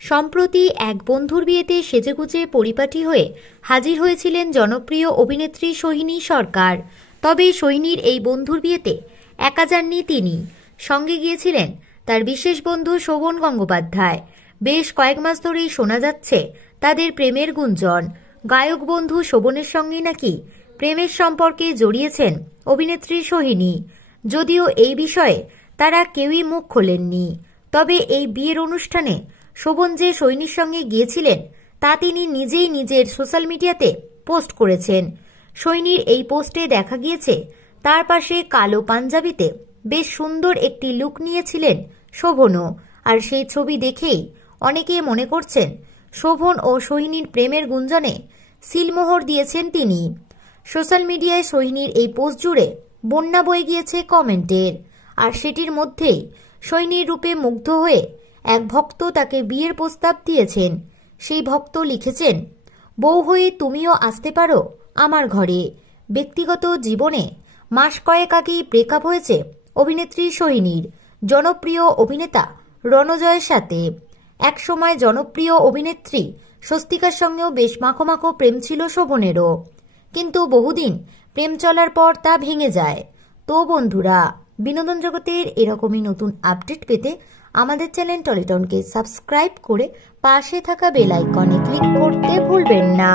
সম্প্রতি এক বন্ধুর বিয়েতে সেজেগুজে পরিপাটি হয়ে হাজির হয়েছিলেন জনপ্রিয় অভিনেত্রী সোহিনী সরকার। তবে সোহিনীর এই বন্ধুর বিয়েতে একা যাননি তিনি, সঙ্গে গিয়েছিলেন তার বিশেষ বন্ধু শোভন গঙ্গোপাধ্যায়। বেশ কয়েক মাস ধরেই শোনা যাচ্ছে তাদের প্রেমের গুঞ্জন। গায়ক বন্ধু শোভনের সঙ্গে নাকি প্রেমের সম্পর্কে জড়িয়েছেন অভিনেত্রী সোহিনী। যদিও এই বিষয়ে তারা কেউই মুখ খোলেননি। তবে এই বিয়ের অনুষ্ঠানে শোভন যে সোহিনীর সঙ্গে গিয়েছিলেন তা তিনি নিজেই নিজের সোশ্যাল মিডিয়াতে পোস্ট করেছেন। সোহিনীর এই পোস্টে দেখা গিয়েছে তার পাশে কালো পাঞ্জাবিতে বেশ সুন্দর একটি লুক নিয়েছিলেন শোভনও। আর সেই ছবি দেখেই অনেকে মনে করছেন শোভন ও সোহিনীর প্রেমের গুঞ্জনে সিলমোহর দিয়েছেন তিনি। সোশ্যাল মিডিয়ায় সোহিনীর এই পোস্ট জুড়ে বন্যা বয়ে গিয়েছে কমেন্টের। আর সেটির মধ্যেই সোহিনীর রূপে মুগ্ধ হয়ে এক ভক্ত তাকে বিয়ের প্রস্তাব দিয়েছেন। সেই ভক্ত লিখেছেন, বউ হয়ে তুমিও আসতে পারো আমার ঘরে। ব্যক্তিগত জীবনে মাস কয়েক আগেই ব্রেকআপ হয়েছে অভিনেত্রী সোহিনীর জনপ্রিয় অভিনেতা রণজয়ের সাথে। একসময় জনপ্রিয় অভিনেত্রী স্বস্তিকার সঙ্গেও বেশ মাখো মাখো প্রেম ছিল শোভনেরও, কিন্তু বহুদিন প্রেম চলার পর তা ভেঙে যায়। তো বন্ধুরা, বিনোদন জগতের এরকমই নতুন আপডেট পেতে আমাদের চ্যানেল টলিটনকে সাবস্ক্রাইব করে পাশে থাকা বেল আইকনে ক্লিক করতে ভুলবেন না।